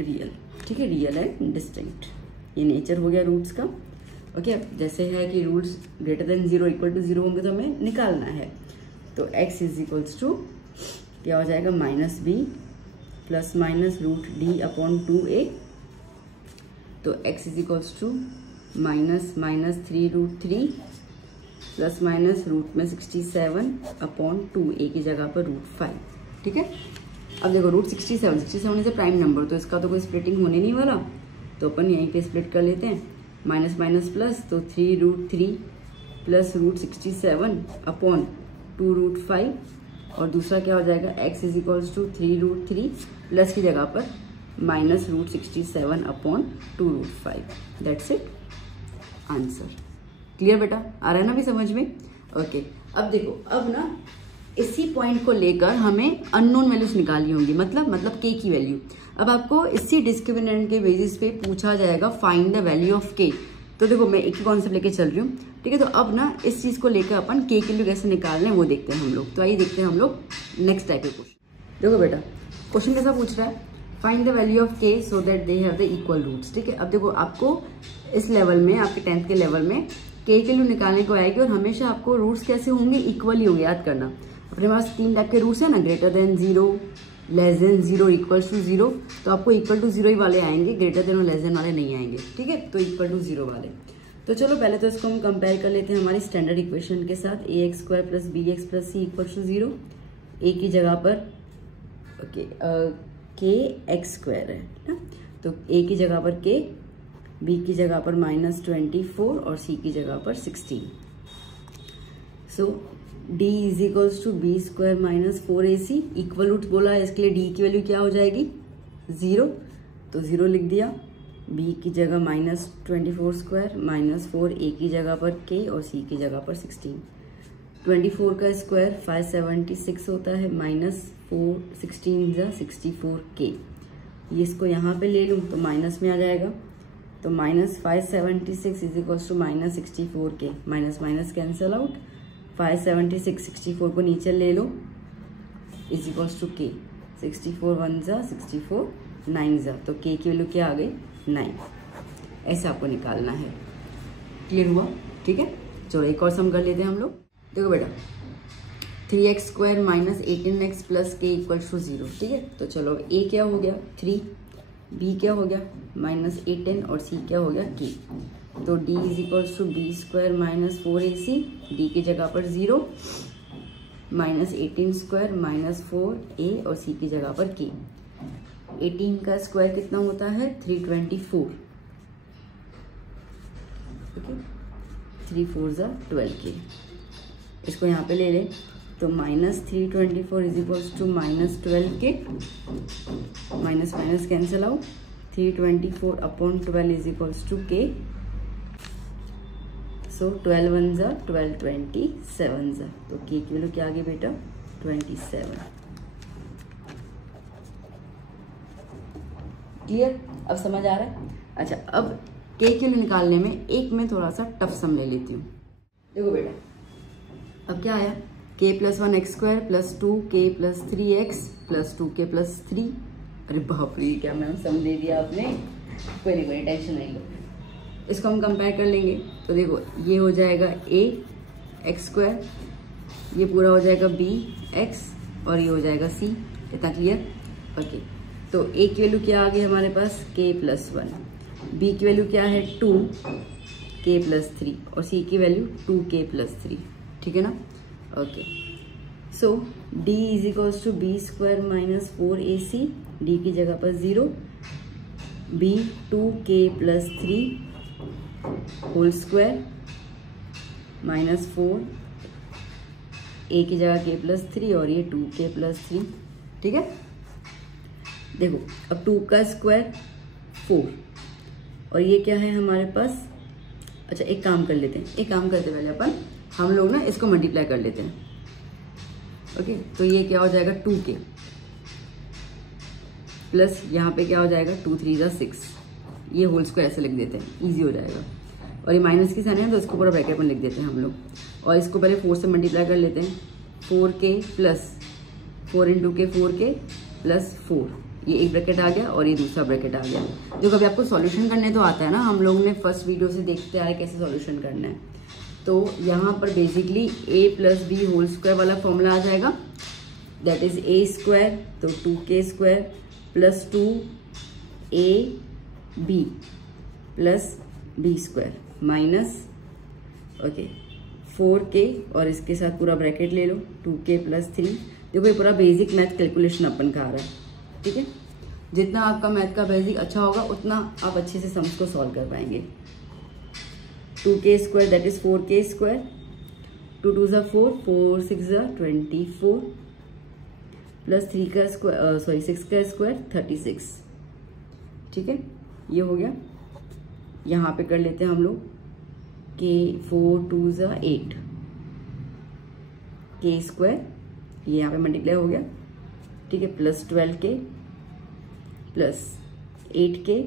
रियल, ठीक है, रियल एंड डिस्टिंक्ट, ये नेचर हो गया रूट्स का, ओके। अब जैसे है कि roots greater than 0 equal to 0 होंगे तो हमें निकालना है। तो x इज इक्वल्स टू क्या हो जाएगा -b plus minus root d upon 2a, तो x is equals to -3 root 3 plus minus root में 67 अपॉन 2a की जगह पर √5, ठीक है। अब देखो root 67 is a prime number, तो इसका तो कोई स्प्लिटिंग होने नहीं वाला, तो अपन यहीं पे स्प्लिट कर लेते हैं। माइनस माइनस प्लस, तो 3√3 प्लस रूट 67 अपॉन 2√5, और दूसरा क्या हो जाएगा x is equals to 3√3 plus की जगह पर minus root 67 upon 2√5। That's it answer. Clear बेटा, आ रहा है ना अभी समझ में? ओके अब देखो, अब ना इसी पॉइंट को लेकर हमें अननोन वैल्यूज निकालनी होंगी, मतलब k की वैल्यू। अब आपको इसी डिस्क्रिमिनेंट के बेसिस पे पूछा जाएगा find the value of k। तो देखो मैं एक ही कॉन्सेप्ट लेके चल रही हूँ, ठीक है। तो अब ना इस चीज को लेकर अपन k की वैल्यू कैसे निकालना है वो देखते हैं हम लोग। तो आइए देखते हैं हम लोग नेक्स्ट टाइप के क्वेश्चन। देखो बेटा क्वेश्चन कैसा पूछ रहा है, find the value of k so that they have the equal roots, ठीक है। अब देखो आपको इस लेवल में, आपके 10th के लेवल में k की वैल्यू निकालने को आएगी, और हमेशा आपको रूट्स कैसे होंगे, इक्वल ही होंगे। याद करना अपने पास 3 टाइप के रूट्स है ना, greater than 0, less than 0, equal to 0। तो आपको इक्वल टू 0 ही वाले आएंगे, ग्रेटर देन और लेस देन वाले नहीं आएंगे, ठीक है। तो इक्वल टू 0 वाले। तो चलो पहले तो इसको हम कंपेयर कर लेते हैं हमारी स्टैंडर्ड इक्वेशन के साथ। ax² + bx + c equal to 0। a की जगह पर kx² है ना, तो a की जगह पर k, b की जगह पर -24 और c की जगह पर 16। So d is equals to b² - 4ac। Equal root बोला है, इसके लिए d की वैल्यू क्या हो जाएगी, 0, तो 0 लिख दिया। b की जगह -24² - 4, a की जगह पर k और c की जगह पर 16। 24 का स्क्वायर 576 होता है, -4 16 64k। ये इसको यहाँ पे ले लूँ तो माइनस में आ जाएगा, तो -576 is equals to -64k, minus minus cancel out. 576 64 को नीचे ले लो इज इक्वल्स टू k, 64 1 जा 64 9 जा, तो k की वैल्यू क्या आ गई, 9। ऐसे आपको निकालना है। क्लियर हुआ, ठीक है। चलो एक और सम कर लेते हैं हम लोग। देखो बेटा 3x² - 18x + k equals to 0, ठीक है। तो चलो अब a क्या हो गया 3, b क्या हो गया -18 और c क्या हो गया k। तो d is equals to b² - 4ac, d की जगह पर 0, -18² - 4a और c की जगह पर k। 18 का स्क्वायर कितना होता है 324, ठीक है। 3 4 जा 12k। इसको यहाँ पे ले ले तो -324 is equals to -12k, minus minus cancel out. 324 upon 12 is equals to k। So 12 1 जा 12 27 जा, तो k की वैल्यू क्या आ गई बेटा 27। क्लियर, अब समझ आ रहा है। अच्छा अब k की वैल्यू निकालने में एक मैं थोड़ा सा टफ सम ले लेती हूँ। देखो बेटा अब क्या आया, k + 1x² + 2k + 3x + 2k + 3। अरे बाप रे क्या मैम सम दे दिया आपने, कोई नहीं टेंशन नहीं लो। इसको हम कंपेयर कर लेंगे तो देखो ये हो जाएगा ax², ये पूरा हो जाएगा bx और ये हो जाएगा c। इतना क्लियर, ओके। तो a की वैल्यू क्या आ गई हमारे पास k + 1, b की वैल्यू क्या है 2k + 3 और c की वैल्यू 2k + 3, ठीक है ना। Okay so d is equals to b² - 4ac, d की जगह पर 0, b 2k + 3 whole square -4, a की जगह k + 3 और ये 2k + 3, ठीक है। देखो अब 2 का स्क्वायर 4 और ये क्या है हमारे पास। अच्छा एक काम कर लेते हैं, एक काम करते पहले अपन हम लोग ना इसको मल्टीप्लाई कर लेते हैं। ओके तो ये क्या हो जाएगा 2k प्लस यहाँ पे क्या हो जाएगा 2 3 जा 6, ये होल स्क्वायर ऐसे लिख देते हैं, इजी हो जाएगा। और ये माइनस की साइन है तो इसको पूरा ब्रैकेट में लिख देते हैं हम लोग, और इसको पहले 4 से मल्टीप्लाई कर लेते हैं। 4k plus 4 × k 4k plus 4, ये एक ब्रैकेट आ गया और ये दूसरा ब्रैकेट आ गया। जो कभी आपको सॉल्यूशन करने तो आता है ना, हम लोग ने फर्स्ट वीडियो से देखते आ रहे कैसे सॉल्यूशन करना है। तो यहाँ पर basically a + b whole square वाला फॉर्मूला आ जाएगा, दैट इज a², तो 2k² + 2ab + b² minus okay 4k और इसके साथ पूरा ब्रैकेट ले लो 2k + 3। देखो ये पूरा बेसिक मैथ कैलकुलेशन अपन का आ रहा है, ठीक है। जितना आपका मैथ का बेसिक अच्छा होगा उतना आप अच्छे से सम्स को सॉल्व कर पाएंगे। 2k² दैट इज 4k², 2 2 ज़ा 4, 4 6 ज़ा 24 प्लस 3 का स्क्वायर 6 का स्क्वायर 36, ठीक है। ये हो गया। यहाँ पे कर लेते हैं हम लोग k 4 2 ज़ा 8 k², ये यहाँ पे मल्टीप्लाई हो गया, ठीक है, plus 12k plus 8k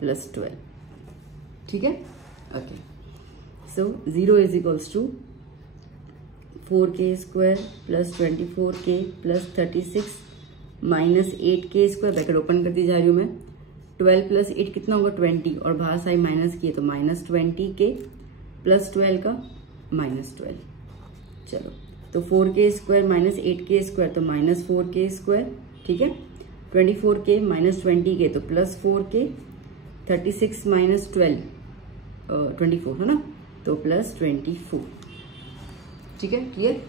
plus 12, ठीक है। Okay, so 0 is equals to 4k² plus 24k plus 36 minus 8k² bracket open करती जा रही हूँ मैं। 12 प्लस 8 कितना होगा 20, और बाहर साइड माइनस किए तो माइनस 20k प्लस 12 का माइनस 12। चलो, तो 4k² माइनस 8k² तो माइनस 4k², ठीक है। 24k माइनस 20k तो प्लस 4k, 36 माइनस 12 24 है ना, तो प्लस 24, ठीक है। क्लियर?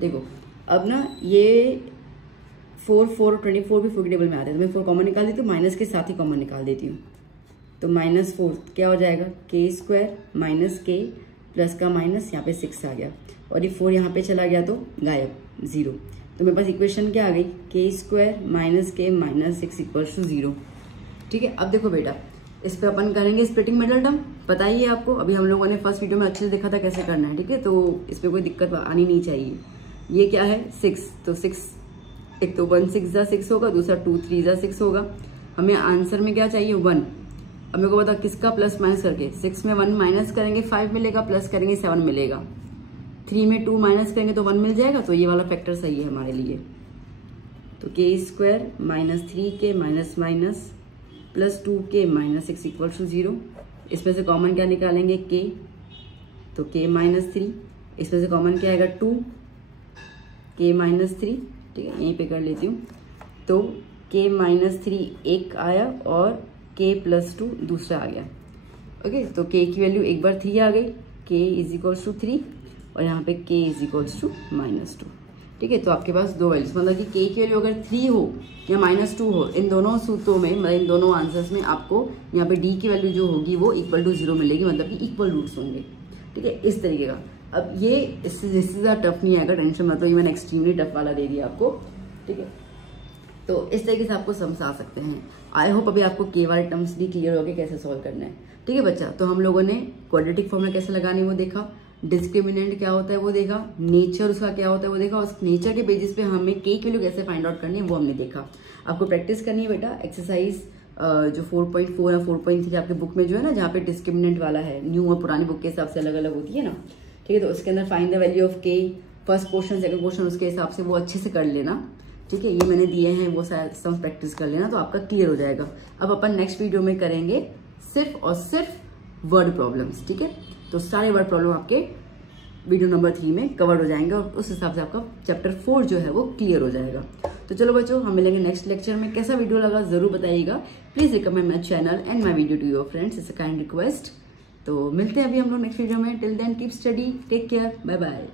देखो अब ना ये 4 4 24 भी 4 के टेबल में आते हैं, तो मैं 4 कॉमन निकाल देती हूँ, माइनस के साथ ही कॉमन निकाल देती हूँ। तो माइनस 4 क्या हो जाएगा k² माइनस k प्लस का माइनस, यहाँ पे 6 आ गया, और ये 4 यहाँ पे चला गया तो गायब 0। तो मेरे पास इक्वेशन क्या आ गई k² minus k minus 6 equals to 0, ठीक है। अब देखो बेटा, इस पे अपन करेंगे स्प्लिटिंग मिडल टर्म, पता ही है आपको, अभी हम लोगों ने फर्स्ट वीडियो में अच्छे से देखा था कैसे करना है, ठीक है। तो इस पे कोई दिक्कत आनी नहीं चाहिए। ये क्या है 6, तो 6 एक तो 1 6 ज़ा 6 होगा, दूसरा 2 3 ज़ा 6 होगा। हमें आंसर में क्या चाहिए 1। अब मेरे को बता किसका प्लस माइनस करके, 6 में 1 माइनस करेंगे 5 मिलेगा, प्लस करेंगे 7 मिलेगा, 3 में 2 माइनस करेंगे तो 1 मिल जाएगा, तो ये वाला फैक्टर सही है हमारे लिए। तो k² minus 3k minus minus plus 2k minus 6 equal to 0। इसमें से कॉमन क्या निकालेंगे k, तो k माइनस 3, इसमें से कॉमन क्या आएगा 2 k माइनस 3, ठीक है, यहीं पे कर लेती हूँ। तो k माइनस 3 एक आया और k प्लस 2 दूसरा आ गया। ओके, तो k की वैल्यू एक बार 3 आ गई, k इज इक्वल्स टू 3, और यहाँ पे k इज इक्वल्स टू -2, ठीक है। तो आपके पास दो वैल्यूज, मतलब कि k की वैल्यू अगर 3 हो या -2 हो, इन दोनों सूत्रों में, मतलब इन दोनों आंसर्स में आपको यहाँ पे d की वैल्यू जो होगी वो इक्वल टू 0 मिलेगी, मतलब कि इक्वल रूट्स होंगे, ठीक है, इस तरीके का। अब ये इससे ज़्यादा टफ नहीं आएगा, टेंशन मतलब ये मैंने एक्सट्रीमली टफ वाला दे दिया आपको, ठीक है। तो इस तरीके से आपको समझा सकते हैं। आई होप अभी आपको k वाले टर्म्स भी क्लियर हो गए कैसे सॉल्व करना है, ठीक है बच्चा। तो हम लोगों ने क्वाड्रेटिक फॉर्मूला कैसे लगानी वो देखा, डिस्क्रिमिनेंट क्या होता है वो देखा, नेचर उसका क्या होता है वो देखा, उस नेचर के बेसिस पे हमें k की वैल्यू कैसे फाइंड आउट करनी है वो हमने देखा। आपको प्रैक्टिस करनी है बेटा, एक्सरसाइज जो 4.4 या 4.3 आपके बुक में जो है ना, जहाँ पे डिस्क्रिमिनेंट वाला है, न्यू और पुरानी बुक के हिसाब से अलग अलग होती है ना, ठीक है। तो उसके अंदर find the value of k, first question second question उसके हिसाब से वो अच्छे से कर लेना, ठीक है। ये मैंने दिए हैं, वो सम प्रैक्टिस कर लेना तो आपका क्लियर हो जाएगा। अब अपन नेक्स्ट वीडियो में करेंगे सिर्फ और सिर्फ वर्ड प्रॉब्लम्स, ठीक है। तो सारे वर्ड प्रॉब्लम आपके वीडियो नंबर 3 में कवर हो जाएंगे, और उस हिसाब से आपका चैप्टर 4 जो है वो क्लियर हो जाएगा। तो चलो बच्चों, हम मिलेंगे नेक्स्ट लेक्चर में। कैसा वीडियो लगा जरूर बताइएगा। Please recommend my channel and my video to your friends, it's a kind request. तो मिलते हैं अभी हम लोग नेक्स्ट वीडियो में। Till then keep study, take care, bye bye.